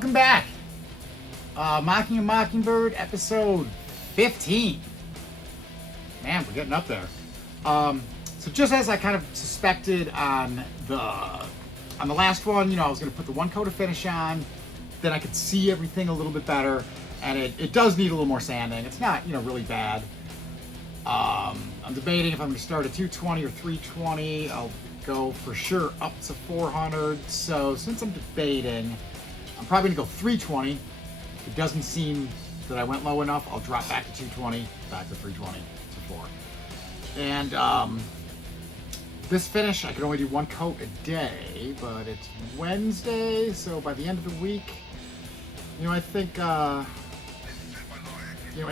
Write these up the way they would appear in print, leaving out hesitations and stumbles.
Welcome back. Mocking a Mockingbird, episode 15. Man, we're getting up there. So just as I kind of suspected on the last one, I was going to put the one coat of finish on, then I could see everything a little bit better, and it does need a little more sanding. It's not, really bad. I'm debating if I'm going to start at 220 or 320. I'll go for sure up to 400. So since I'm debating, I'm probably going to go 320. If it doesn't seem that I went low enough, I'll drop back to 220, back to 320, to 4. And this finish, I can only do one coat a day, but it's Wednesday, so by the end of the week, I think, any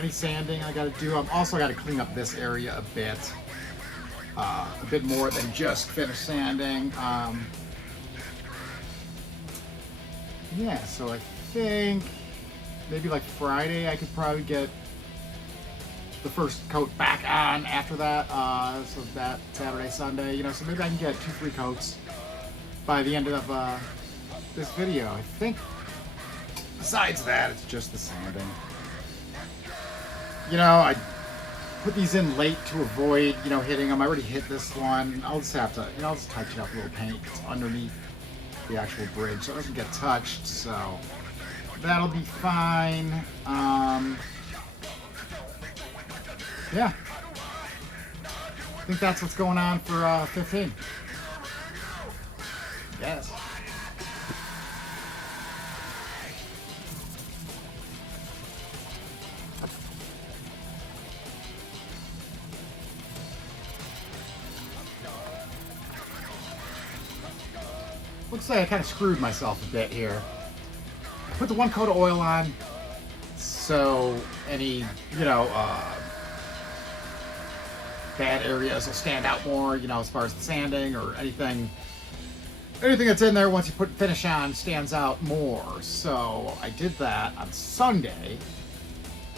sanding I got to do. I've also got to clean up this area a bit more than just finish sanding. Yeah, so I think maybe like Friday I could probably get the first coat back on after that. So that Saturday, Sunday, so maybe I can get 2-3 coats by the end of this video. I think besides that, it's just the sanding. I put these in late to avoid, hitting them. I already hit this one. I'll just have to, I'll just touch it up a little paint. It's underneath the actual bridge, so it doesn't get touched. So that'll be fine. Yeah. I think that's what's going on for 15. Yes. Looks like I kind of screwed myself a bit here. I put the one coat of oil on, so any, bad areas will stand out more, as far as the sanding or anything that's in there once you put finish on stands out more. So I did that on Sunday.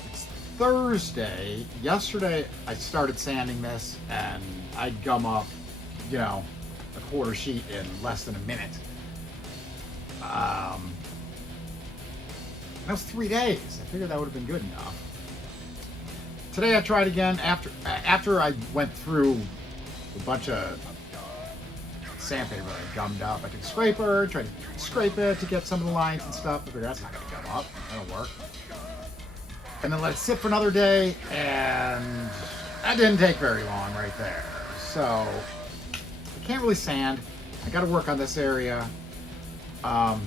It's Thursday. Yesterday I started sanding this and I'd gum up, a quarter sheet in less than a minute. That was 3 days. I figured that would have been good enough. Today I tried again after I went through a bunch of sandpaper that I gummed up. I took a scraper, tried to scrape it to get some of the lines and stuff. I figured that's not going to gum up. That'll work. And then let it sit for another day, and that didn't take very long right there. So I can't really sand. I got to work on this area. I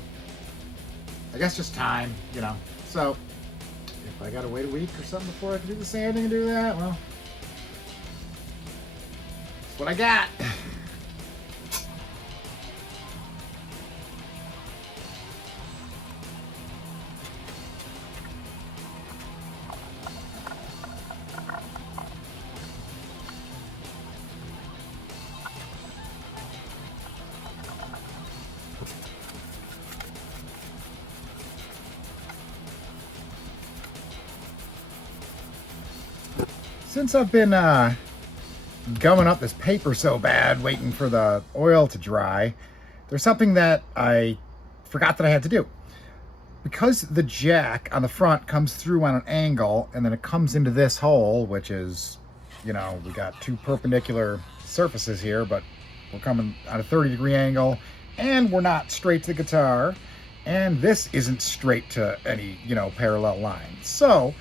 guess just time, So if I got to wait a week or something before I can do the sanding and do that, well, that's what I got. Since I've been gumming up this paper so bad, waiting for the oil to dry, there's something that I forgot that I had to do. Because the jack on the front comes through on an angle, and then it comes into this hole, which is, we got two perpendicular surfaces here, but we're coming at a 30-degree angle, and we're not straight to the guitar, and this isn't straight to any, parallel line. So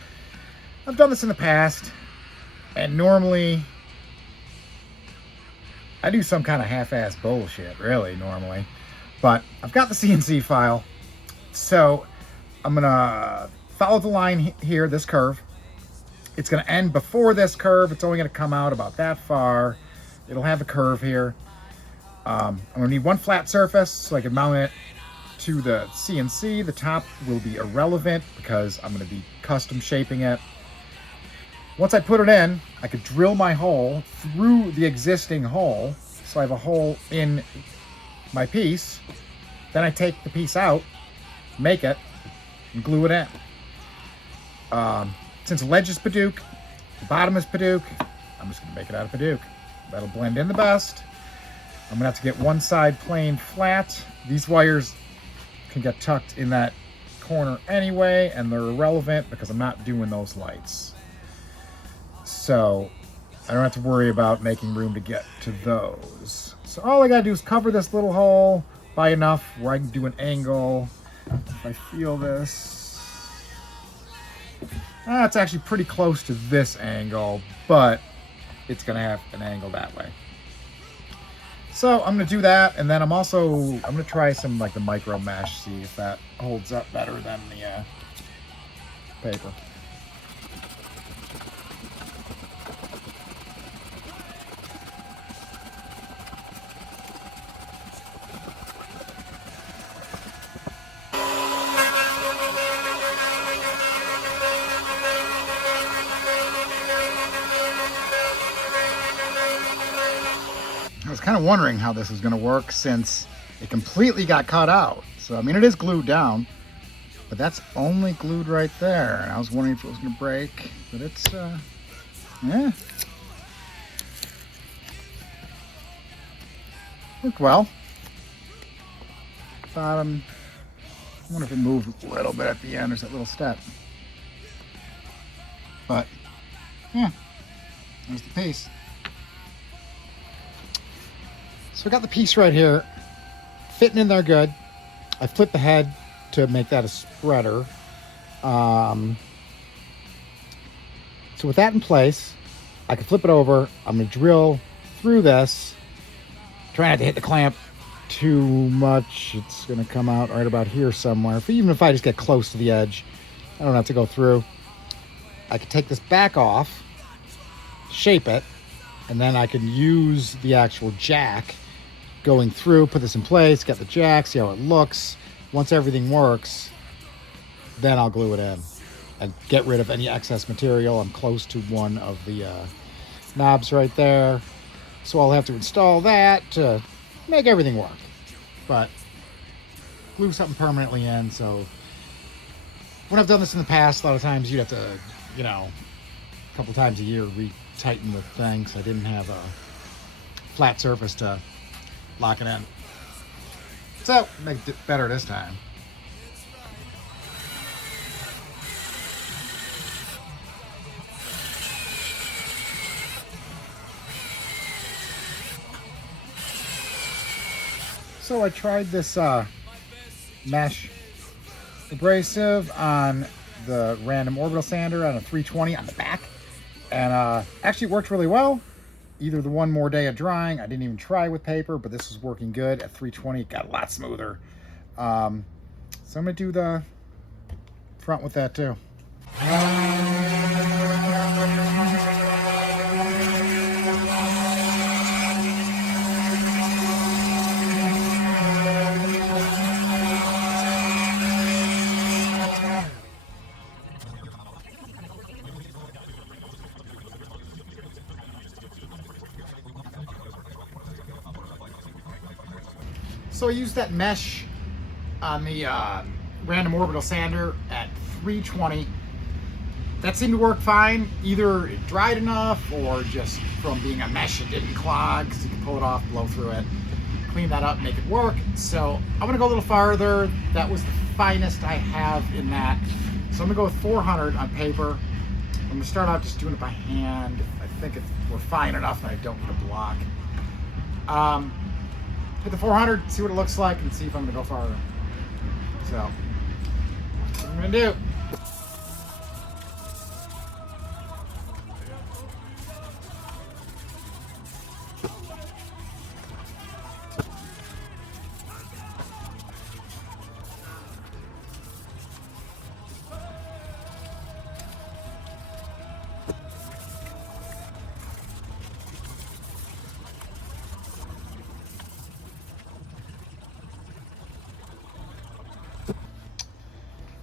I've done this in the past. And normally, I do some kind of half-ass bullshit, really, normally. But I've got the CNC file, so I'm going to follow the line here, this curve. It's going to end before this curve. It's only going to come out about that far. It'll have a curve here. I'm going to need one flat surface so I can mount it to the CNC. The top will be irrelevant because I'm going to be custom shaping it. Once I put it in, I could drill my hole through the existing hole, so I have a hole in my piece. Then I take the piece out, make it, and glue it in. Since the ledge is Paduke, the bottom is Paduke, I'm just going to make it out of Paduke. That'll blend in the best. I'm going to have to get one side plane flat. These wires can get tucked in that corner anyway, and they're irrelevant because I'm not doing those lights. So I don't have to worry about making room to get to those. So all I gotta do is cover this little hole by enough where I can do an angle. If I feel this, it's actually pretty close to this angle, but it's gonna have an angle that way. So I'm gonna do that, and then I'm gonna try some like the micro mesh, see if that holds up better than the paper. I was kind of wondering how this was going to work since it completely got cut out. So, I mean, it is glued down, but that's only glued right there. And I was wondering if it was going to break, but it's, yeah. Worked well. Bottom, I wonder if it moved a little bit at the end. There's that little step. But, yeah, there's the piece. So I got the piece right here, fitting in there good. I flipped the head to make that a spreader. So with that in place, I can flip it over. I'm gonna drill through this. Try not to hit the clamp too much. It's gonna come out right about here somewhere. Even if I just get close to the edge, I don't have to go through. I can take this back off, shape it, and then I can use the actual jack going through, put this in place, get the jack, see how it looks. Once everything works, then I'll glue it in and get rid of any excess material. I'm close to one of the knobs right there. So I'll have to install that to make everything work. But glue something permanently in. So when I've done this in the past, a lot of times you'd have to, you know, a couple times a year re-tighten the thing. So I didn't have a flat surface to lock it in. So make it better this time. So I tried this mesh abrasive on the random orbital sander on a 320 on the back, and actually it worked really well. Either the one more day of drying, I didn't even try with paper, but this was working good at 320. It got a lot smoother. So I'm gonna do the front with that too. So I used that mesh on the random orbital sander at 320. That seemed to work fine. Either it dried enough or just from being a mesh it didn't clog, because you can pull it off, blow through it, clean that up, make it work. So I'm gonna go a little farther. That was the finest I have in that. So I'm gonna go with 400 on paper. I'm gonna start out just doing it by hand. I think we're fine enough that I don't need a block. Hit the 400, see what it looks like, and see if I'm gonna go farther. So, that's what I'm gonna do.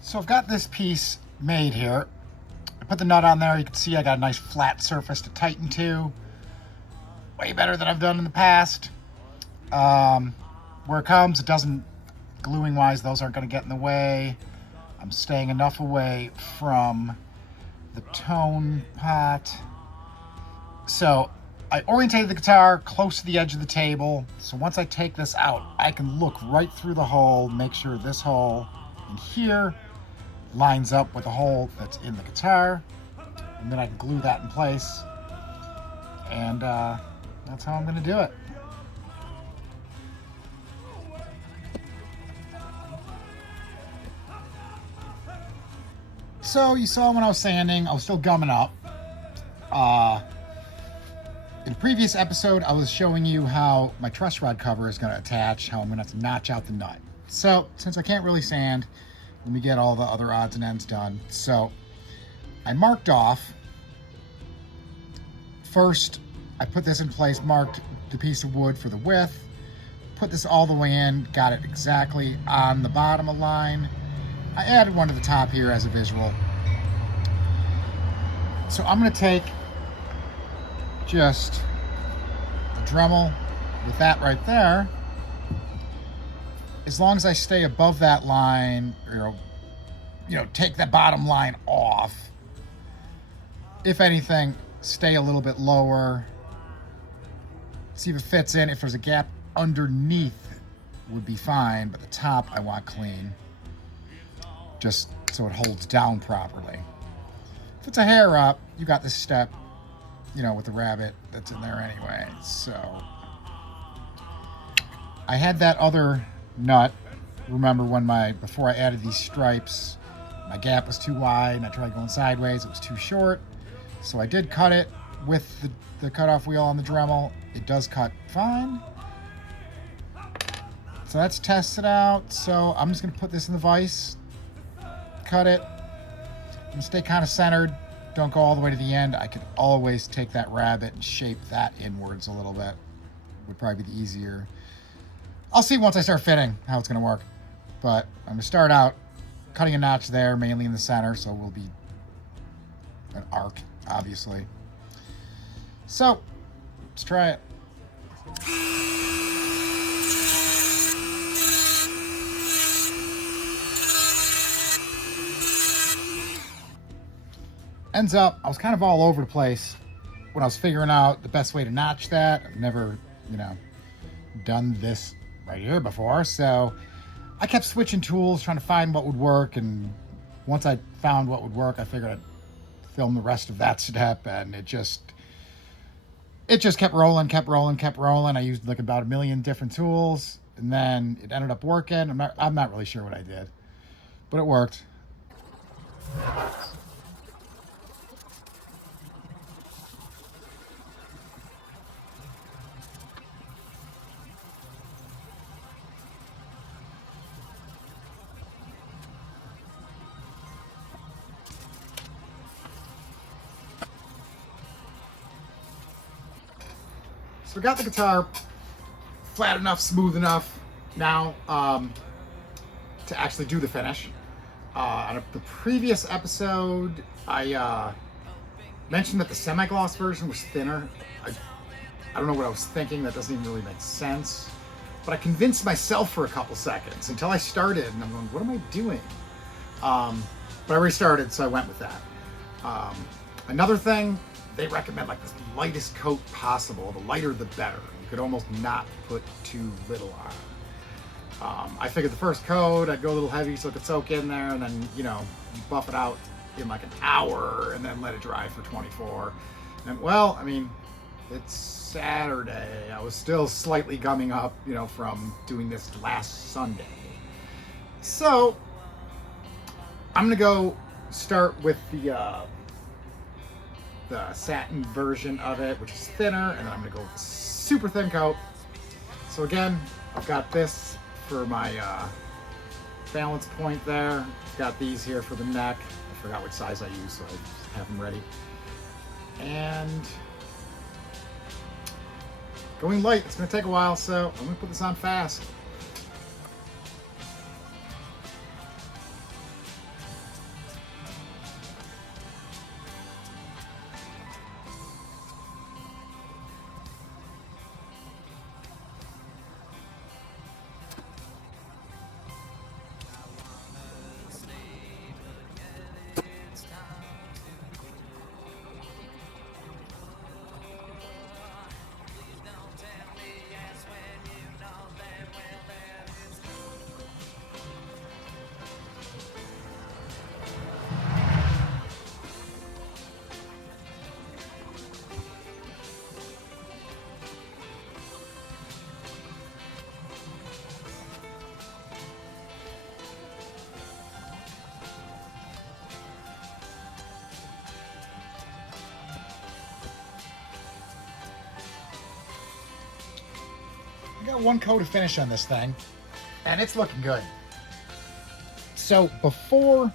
So I've got this piece made here. I put the nut on there. You can see I got a nice flat surface to tighten to. Way better than I've done in the past. Where it comes, it doesn't, gluing wise, those aren't going to get in the way. I'm staying enough away from the tone pot. So I orientated the guitar close to the edge of the table. So once I take this out, I can look right through the hole, make sure this hole in here lines up with the hole that's in the guitar, and then I can glue that in place, and that's how I'm going to do it. So you saw when I was sanding, I was still gumming up. In the previous episode, I was showing you how my truss rod cover is going to attach, how I'm going to have to notch out the nut. So since I can't really sand, let me get all the other odds and ends done. So I marked off. First, I put this in place, marked the piece of wood for the width, put this all the way in, got it exactly on the bottom of the line. I added one to the top here as a visual. So I'm going to take just a Dremel with that right there. As long as I stay above that line, take that bottom line off. If anything, stay a little bit lower. See if it fits in. If there's a gap underneath, would be fine, but the top I want clean, just so it holds down properly. If it's a hair up, you got this step, with the rabbit that's in there anyway. So I had that other nut. Remember when before I added these stripes, my gap was too wide and I tried going sideways, it was too short. So I did cut it with the cutoff wheel on the Dremel. It does cut fine. So that's tested out. So I'm just gonna put this in the vise, cut it, and stay kind of centered. Don't go all the way to the end. I could always take that rabbit and shape that inwards a little bit. Would probably be the easier. I'll see once I start fitting how it's gonna work. But I'm gonna start out cutting a notch there, mainly in the center, so it will be an arc, obviously. So, let's try it. Ends up, I was kind of all over the place when I was figuring out the best way to notch that. I've never, done this right here before, so I kept switching tools, trying to find what would work, and once I found what would work, I figured I'd film the rest of that step, and it just kept rolling. I used like about 1 million different tools, and then it ended up working. I'm not really sure what I did, but it worked. So we got the guitar flat enough, smooth enough now to actually do the finish. On the previous episode, I mentioned that the semi-gloss version was thinner. I don't know what I was thinking. That doesn't even really make sense. But I convinced myself for a couple seconds until I started, and I'm going, what am I doing? But I restarted, so I went with that. Another thing, they recommend like the lightest coat possible. The lighter, the better. You could almost not put too little on. I figured the first coat, I'd go a little heavy so it could soak in there, and then, buff it out in like an hour and then let it dry for 24. And well, I mean, it's Saturday. I was still slightly gumming up, from doing this last Sunday. So I'm gonna go start with the satin version of it, which is thinner, and then I'm gonna go with a super thin coat. So again, I've got this for my balance point there. Got these here for the neck. I forgot which size I use, so I have them ready. And going light, it's gonna take a while, so I'm gonna put this on fast. got one coat of finish on this thing, and it's looking good. So before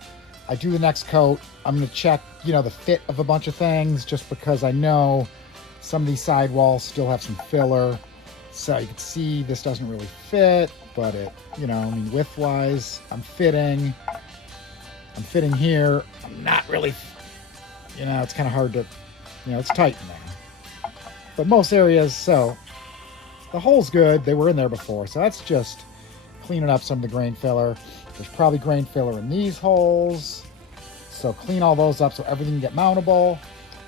I do the next coat, I'm going to check, the fit of a bunch of things, just because I know some of these side walls still have some filler. So you can see this doesn't really fit, but it, width-wise, I'm fitting here. I'm not really, it's kind of hard to, it's tight in there. But most areas, so the hole's good. They were in there before, so that's just cleaning up some of the grain filler. There's probably grain filler in these holes, so clean all those up so everything can get mountable.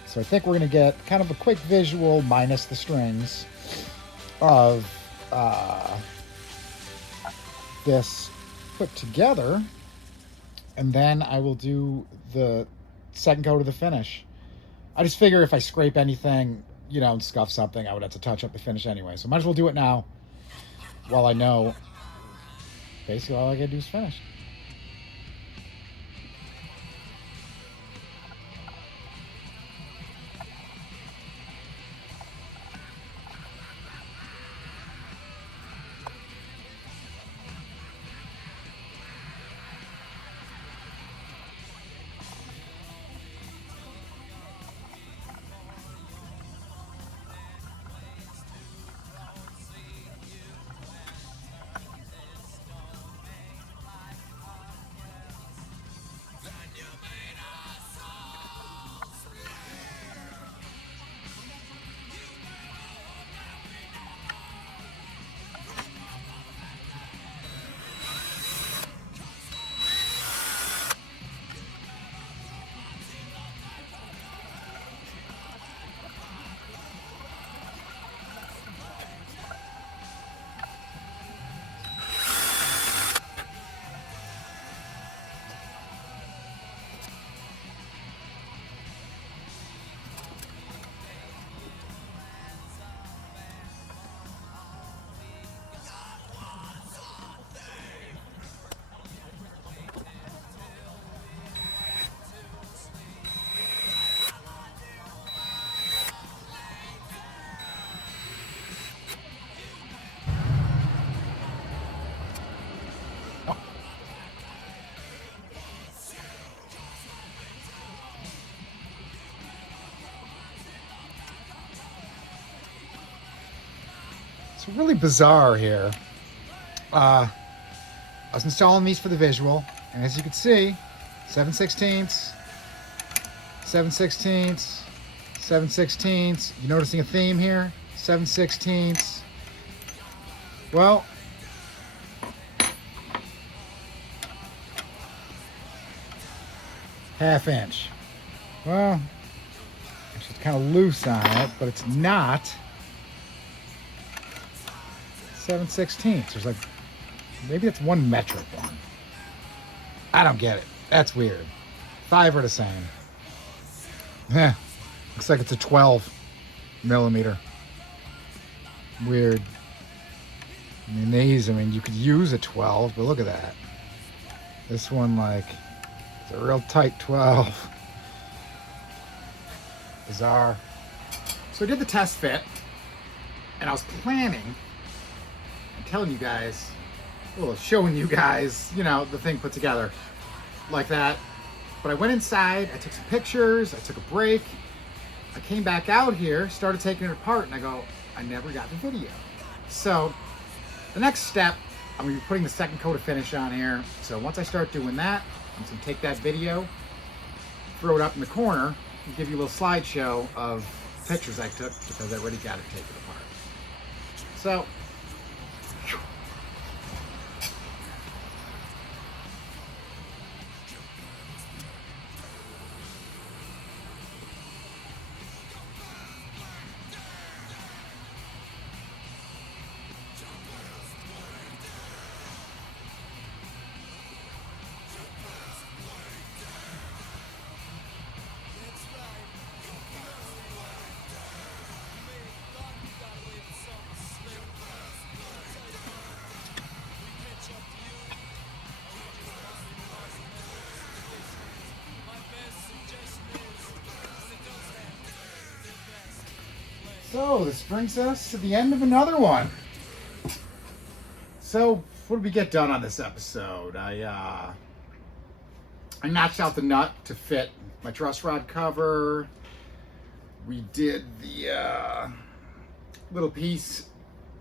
So I think we're going to get kind of a quick visual, minus the strings, of this put together, and then I will do the second coat of the finish. I just figure if I scrape anything, and scuff something, I would have to touch up the finish anyway. So might as well do it now while I know basically all I gotta do is finish. It's really bizarre here. I was installing these for the visual, and as you can see, 7/16, 7/16, 7/16. You noticing a theme here? 7/16. Well, half inch. Well, it's kind of loose on it, but it's not 7/16. There's like, maybe it's one metric one. I don't get it. That's weird. 5 are the same. Looks like it's a 12 millimeter. Weird. You could use a 12, but look at that. This one, it's a real tight 12. Bizarre. So I did the test fit, and I was planning and telling you guys, showing you guys, the thing put together like that. But I went inside, I took some pictures, I took a break, I came back out here, started taking it apart, and I go, I never got the video. So the next step, I'm gonna be putting the second coat of finish on here. So once I start doing that, I'm just gonna take that video, throw it up in the corner, and give you a little slideshow of pictures I took, because I already got it taken apart. So, this brings us to the end of another one. So what did we get done on this episode? I notched out the nut to fit my truss rod cover. We did the little piece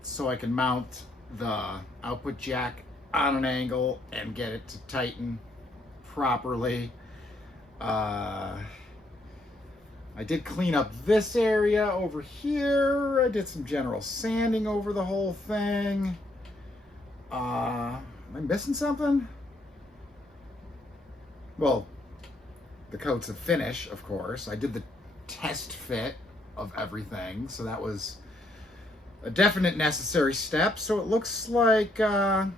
so I can mount the output jack on an angle and get it to tighten properly. I did clean up this area over here. I did some general sanding over the whole thing. Am I missing something? Well, the coat's a finish, of course. I did the test fit of everything, so that was a definite necessary step. So it looks like I'm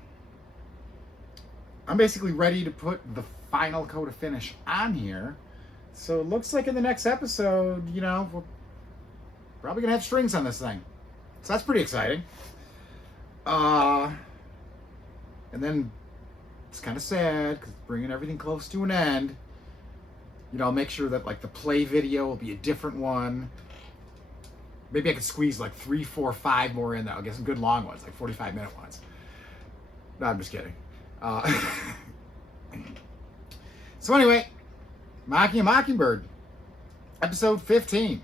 basically ready to put the final coat of finish on here. So it looks like in the next episode, you know, we're probably gonna have strings on this thing. So that's pretty exciting. And then it's kind of sad because it's bringing everything close to an end. You know, I'll make sure that like the play video will be a different one. Maybe I could squeeze like 3, 4, 5 more in there. I'll get some good long ones, like 45-minute ones. No, I'm just kidding. So anyway, Mocking a Mockingbird, episode 15.